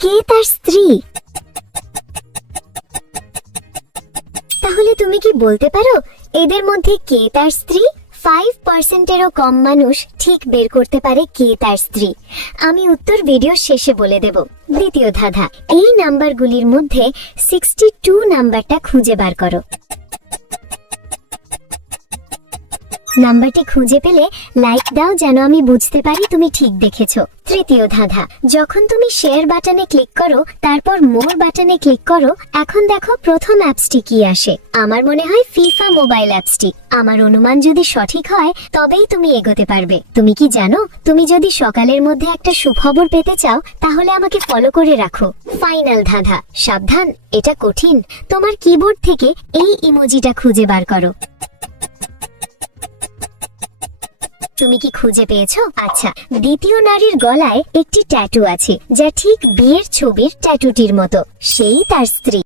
কে তার স্ত্রী? তাহলে তুমি কি বলতে পারো এদের মধ্যে কে তার স্ত্রী? 5%-এরও কম মানুষ ঠিক বের করতে পারে কে তার স্ত্রী। আমি উত্তর ভিডিও শেষে বলে দেব। দ্বিতীয় ধাঁধা, এই নাম্বারগুলির মধ্যে 62 নাম্বারটা খুঁজে বার করো। নাম্বারটি খুঁজে পেলে লাইক দাও যেন আমি বুঝতে পারি তুমি ঠিক দেখেছো। তৃতীয় ধাঁধা, যখন তুমি শেয়ার বাটনে ক্লিক করো তারপর মোর বাটনে ক্লিক করো, এখন দেখো প্রথম অ্যাপসটি কি আসে। আমার মনে হয় ফিফা মোবাইল অ্যাপসটি। আমার অনুমান যদি সঠিক হয় তবেই তুমি এগোতে পারবে। তুমি কি জানো, তুমি যদি সকালের মধ্যে একটা সুখবর পেতে চাও তাহলে আমাকে ফলো করে রাখো। ফাইনাল ধাঁধা, সাবধান এটা কঠিন। তোমার কিবোর্ড থেকে এই ইমোজিটা খুঁজে বার করো। তুমি কি খুঁজে পেয়েছো? আচ্ছা, দ্বিতীয় নারীর গলায় একটি ট্যাটু আছে যা ঠিক বিয়ের ছবির ট্যাটুটির মতো। সেই তার স্ত্রী।